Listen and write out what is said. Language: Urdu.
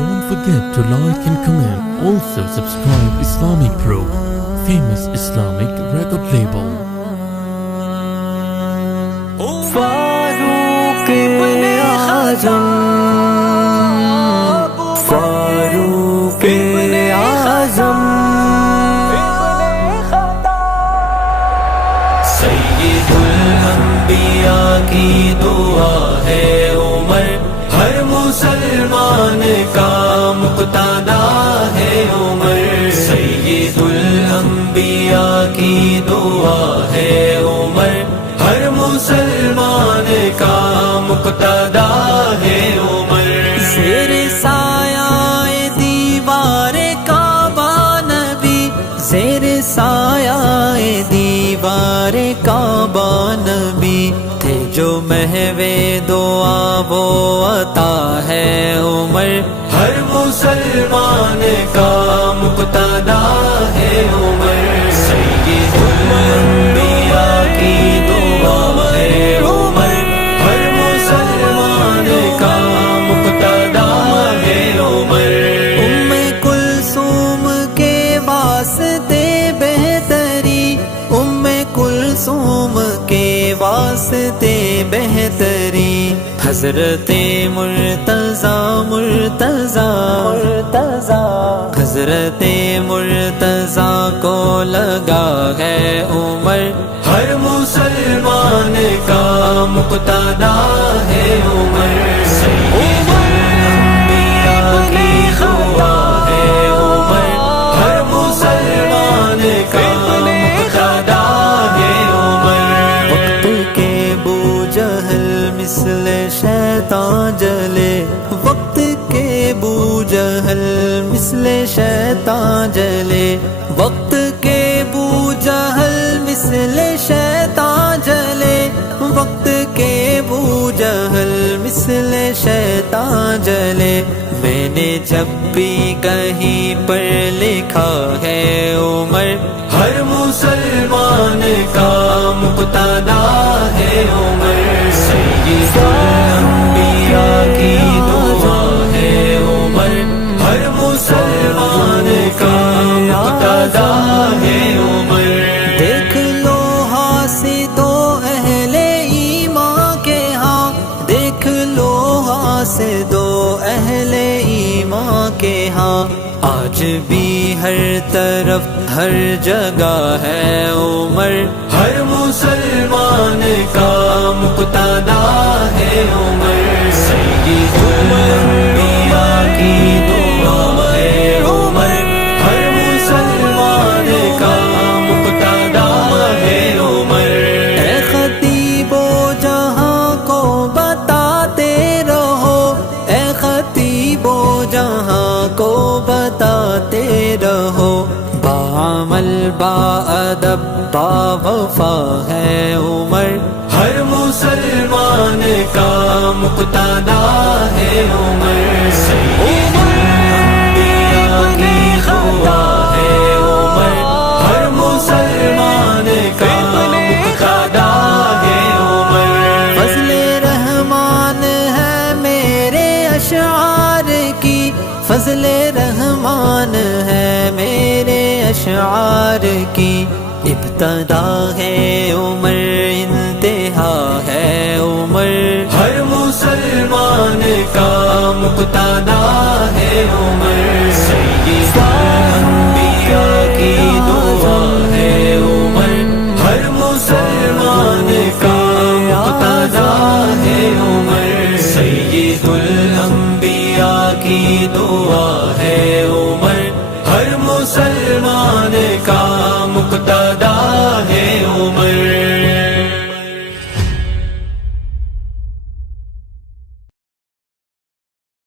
Don't forget to like and comment. Also subscribe Islamic Pro, famous Islamic record label. فاروق اعظم فاروق اعظم سید الانبیاء کی دعا ہے عمر، ہر مسلمان کا مقتدا ہے عمر. سید الانبیاء کی دعا ہے عمر، ہر مسلمان کا مقتدا ہے عمر. زیر سایہ دیوار کعبہ نبی، زیر سایہ دیوار کعبہ نبی تھے جو محو دعا وہ عطا ہے عمر، ہر مسلمان کا مقتدا ہے عمر. سید الانبیاء کی دعا ہے عمر، ہر مسلمان کا مقتدا ہے عمر. ام کلثوم کے واسطے بہتری، ام کلثوم کے واسطے بہتری، حضرت مرتضیٰ حضرت مرتضیٰ کو لگا ہے عمر، ہر مسلمان کا مقتدا ہے عمر. سید الانبیاء کی دعا ہے عمر، ہر مسلمان کا مقتدا ہے عمر. وقت کے بو جہل مثل شیطان جلے، وقت کے بو جہل مثل شیطان جلے، وقت کے بو جہل مثل شیطان جلے، وقت کے بو جہل مثل شیطان جلے. میں نے جب بھی کہیں پر لکھا ہے عمر، ہر مسلمان کا مقتدا ہے عمر. سید الانبیاء کی دعا ہے عمر، ہر مسلمان کا مقتدا ہے عمر. دیکھ لو حاسدو اہل ایمان کے ہاں، دیکھ لو حاسدو اہل ایمان کے ہاں، آج بھی ہر طرف ہر جگہ ہے عمر، ہر مسلمان کا مقتدا ہے عمر. سید الانبیاء کی دعا ہے عمر، ہر مسلمان کا مقتدا ہے عمر. اے خطیب و جہاں کو بتاتے رہو، اے خطیب و جہاں کو بتاتے رہو، بعمل باادب باوفا ہے عمر، ہر مسلمان کا مقتدا ہے عمر. سید الانبیاء کی دعا ہے عمر، ہر مسلمان کا مقتدا ہے عمر. فضل رحمان ہے میرے اشعار کی، فضل رحمان ہے میرے اشعار کی، ابتدا ہے عمر انتہا ہے عمر، ہر مسلمان کا مقتدا ہے عمر. سید الانبیاء کی دعا ہے عمر، ہر مسلمان کا مقتدا ہے عمر. سید الانبیاء کی دعا ہے عمر، ہر مسلمان کا مقتدا ہے عمر.